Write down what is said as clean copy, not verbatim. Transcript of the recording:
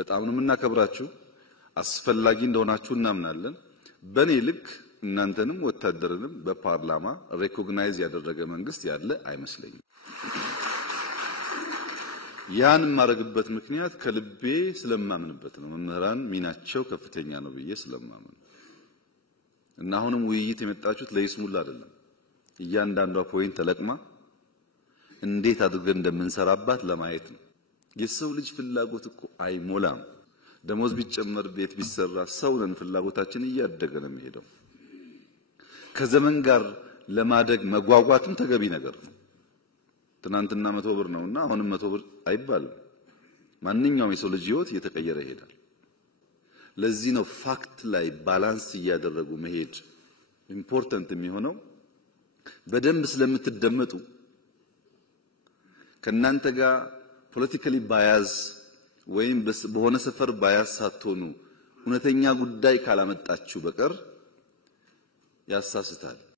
በጣም ነው የምናከብራችሁ። አስፈላጊ እንደሆናችሁ እናምናለን። በኔ ልክ እናንተንም ወታደርንም በፓርላማ ሪኮግናይዝ ያደረገ መንግስት ያለ አይመስለኝም። ያን ማረግበት ምክንያት ከልቤ ስለማምንበት ነው። መምህራን ሚናቸው ከፍተኛ ነው ብዬ ስለማምን እና አሁንም ውይይት የመጣችሁት ለይስሙላ አይደለም። እያንዳንዷ ፖይንት ተለቅማ እንዴት አድርገን እንደምንሰራባት ለማየት ነው። የሰው ልጅ ፍላጎት እኮ አይሞላም። ደሞዝ ቢጨመር ቤት ቢሰራ ሰው ነን፣ ፍላጎታችን እያደገ ነው የሚሄደው። ከዘመን ጋር ለማደግ መጓጓትም ተገቢ ነገር ነው። ትናንትና 100 ብር ነውና አሁንም 100 ብር አይባልም። ማንኛውም የሰው ልጅ ህይወት እየተቀየረ ይሄዳል። ለዚህ ነው ፋክት ላይ ባላንስ እያደረጉ መሄድ ኢምፖርታንት የሚሆነው። በደንብ ስለምትደመጡ ከናንተ ጋር ፖለቲካሊ ባያዝ ወይም በሆነ ሰፈር ባያዝ ሳትሆኑ እውነተኛ ጉዳይ ካላመጣችሁ በቀር ያሳስታል።